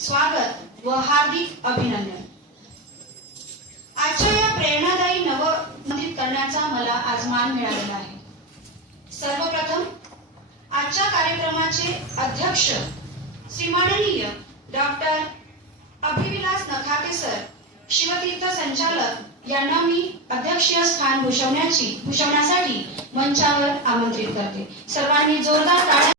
स्वागत व हार्दिक अभिनंदन। आजच्या या प्रेरणादायी नवनिर्मित करण्याचा मला आज मान मिळालेला आहे। सर्वप्रथम आजच्या कार्यक्रमाचे अध्यक्ष श्री माननीय डॉक्टर अभिविलास नखाते सर, शिवतीर्थ संचालक यांना मी अध्यक्षीय स्थान भूषवण्यासाठी मंचावर आमंत्रित करते। सर्वांनी जोरदार टाळ्या।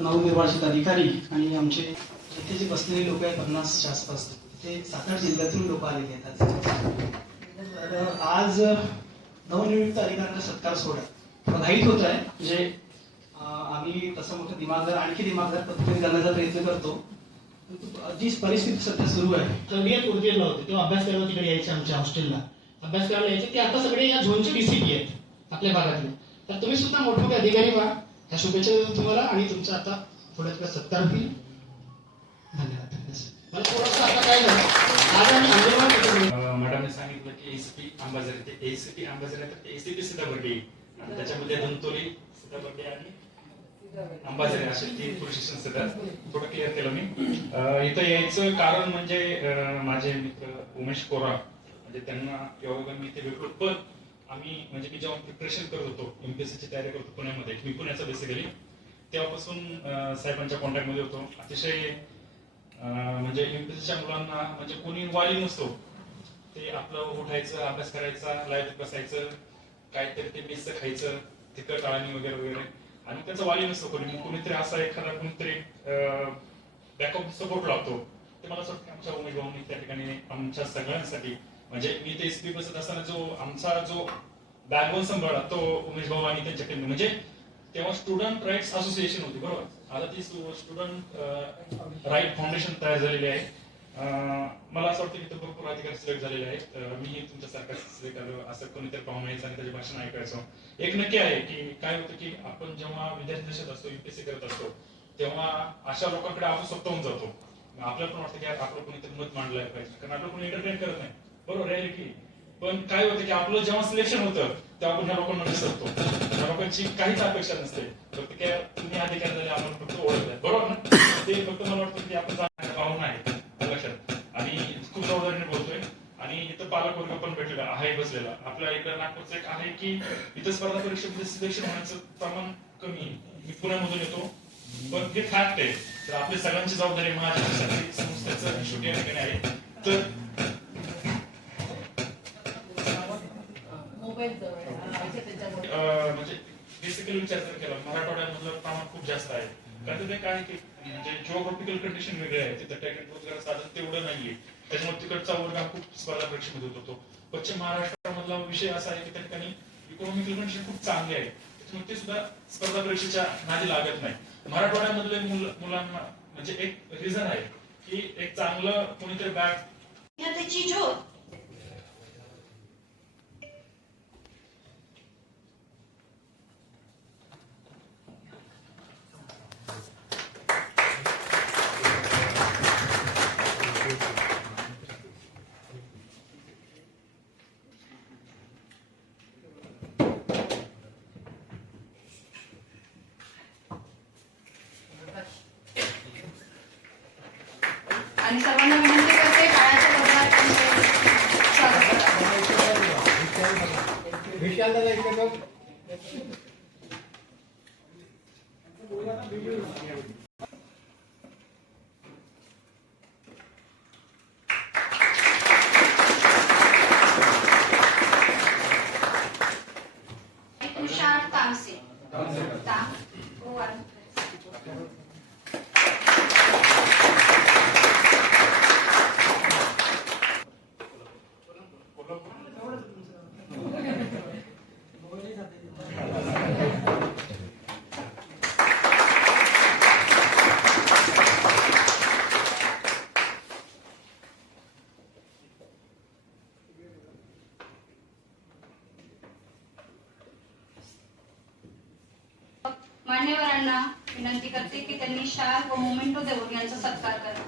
नवनिर्वाचित अधिकारी आणि आमचे जिथे जे बसलेले लोक आहेत 50च्या आसपास, ते 7-8 जिल्ह्यातून लोक आलेले आहेत। आज नवनियुक्त अधिकाऱ्यांचा सत्कार सोहळा प्रधारित होत आहे। म्हणजे आम्ही तसं मोठं दिमागदार आणखी दिमागदार पद्धतीने करण्याचा प्रयत्न करतो। जी परिस्थिती सध्या सुरू आहे, सगळे उरलेले होते तेव्हा अभ्यास करायला तिकडे यायचे, आमच्या हॉस्टेलला अभ्यास करायला यायचे। ते आता सगळे या झोनचे डीसीपी आहेत आपल्या भागातले। तर तुम्ही सुद्धा मोठमोठे अधिकारी व्हा, ह्या शुभेच्छा देतो तुम्हाला। आणि तुमचा आता थोड्याच वेळात सत्कार होईल। धन्यवाद। मला थोडंसं आता काय झालं, आज आम्ही अंजनवाडी मॅडमने सांगितलं की एसीपी अंबाझरी, ते एसीपी अंबाझरी तर एसीपी सीताबर्डी आणि त्याच्यामध्ये धनतोली सीताबर्डी आणि अंबाझरी असे 3 पोलीस स्टेशन सध्या थोडं क्लिअर केलं मी। इथं यायचं कारण म्हणजे माझे मित्र उमेश कोरा, म्हणजे त्यांना योगायोगाने मी इथे भेटलो। पण आम्ही म्हणजे मी जेव्हा प्रिपरेशन करत होतो, एमपीएससीची तयारी करतो पुण्यामध्ये, मी पुण्याचा बेसिकली, तेव्हापासून साहेबांच्या कॉन्टॅक्टमध्ये होतो। अतिशय म्हणजे एमपीएससीच्या मुलांना म्हणजे कोणी वाली नसतो, ते आपलं उठायचं, अभ्यास करायचा, लाईव्ह बसायचं, काहीतरी ते मेसचं खायचं, तिखट आणि वगैरे वगैरे, आणि त्याचा वाली नसतो कोणी। कोणीतरी असा एखादा कोणीतरी बॅकअप सपोर्ट लागतो। ते मला असं वाटतं आमच्या उमेश भाऊंनी त्या ठिकाणी आमच्या सगळ्यांसाठी, म्हणजे मी ते एसपी बसत असताना आमचा जो बॅकबोन सांभाळला तो उमेश भाऊ आणि त्यांच्या टीमने। म्हणजे तेव्हा स्टुडंट राईट्स असोसिएशन होती, बरोबर, आता ती स्टुडंट राईट फाउंडेशन तयार झालेली आहे। मला असं वाटतं की ते भरपूर अधिकारी सिलेक्ट झालेले आहेत। मीही तुमच्यासारखा सिलेक्ट झालो, असं कोणीतरी पाहून यायचं आणि त्याचे भाषण ऐकायचं। एक नक्की आहे की काय होतं की आपण जेव्हा विद्यार्थी दशेत असतो, युपीएससी करत असतो, तेव्हा अशा लोकांकडे आपण स्वतःहून जातो। आपल्याला पण वाटतं की आपलं कोणीतरी मत मांडलं पाहिजे, कारण आपलं कोणी एंटरटेन करत नाही, बरोबर रियालिटी। पण काय होतं की आपलं जेव्हा सिलेक्शन होतं तेव्हा आपण ह्या लोकांना विसरतो। त्या लोकांची काहीच अपेक्षा नसते, फक्त काय तुम्ही अधिकारी झाले, आपण फक्त ओळखलंय, बरोबर ना। ते फक्त मला वाटतं की आपण पाहून आहे लक्षात, आणि खूप जबाबदारीने बोलतोय। आणि इथं पालक वर्ग पण भेटलेला आहे बसलेला। आपल्या इकडे नागपूरचं एक आहे की इथं स्पर्धा परीक्षेमध्ये सिलेक्शन होण्याचं प्रमाण कमी आहे। मी पुण्यामधून येतो, पण हे फॅक्ट आहे। तर आपली सगळ्यांची जबाबदारी महाराष्ट्रासाठी संस्थेचं शेवटी या ठिकाणी आहे। तर म्हणजे बेसिकली विचार जर केला, मराठवाड्यामधलं प्रमाण खूप जास्त आहे। कारण ते काय की म्हणजे जिओग्राफिकल कंडिशन वेगळे आहे, तिथं टेक्निकल रोजगार साधन तेवढं नाहीये, त्याच्यामुळे तिकडचा वर्ग हा खूप स्पर्धा परीक्षेमध्ये होतो। पश्चिम महाराष्ट्रामधला विषय असा आहे की त्या ठिकाणी इकॉनॉमिकल कंडिशन खूप चांगली आहे, त्याच्यामुळे ते सुद्धा स्पर्धा परीक्षेच्या नादी लागत नाही। मराठवाड्यामधले मुलांना म्हणजे एक रिझन आहे की एक चांगलं कोणीतरी त्याची ज्योत आणि सर्वांना विनंती करते काळाच्या गजरात त्यांचे स्वागत करा। तुषार तामसे ताम वन. मान्यवरांना विनंती करते की त्यांनी शाल व मोमेंटो देऊन यांचा सत्कार करा.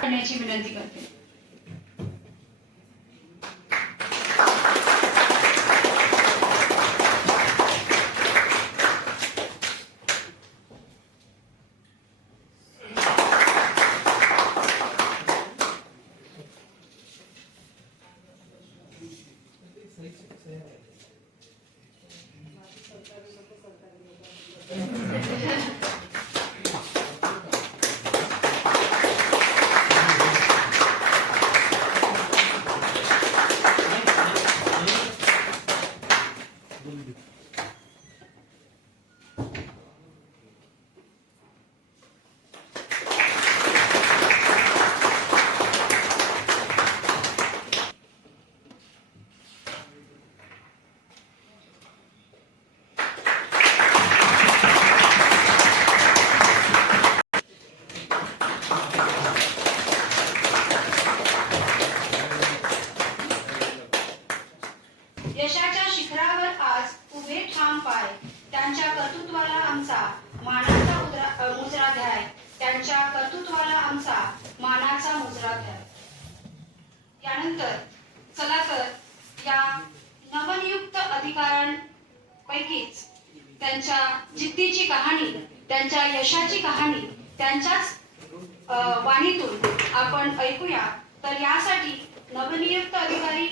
करण्याची विनंती करते. यशाच्या शिखरावर आज उभे ठाम पाय, त्यांच्या कर्तृत्वाला आमचा मानाचा मुजरा द्याय, त्यांच्या कर्तृत्वाला आमचा मानाचा मुजरा द्याय. यानंतर चला तर या नवनियुक्त अधिकाऱ्यांपैकीच त्यांच्या जिद्दीची कहाणी, त्यांच्या यशाची कहाणी त्यांच्याच वाणीतून आपण ऐकूया. तर यासाठी नवनियुक्त अधिकारी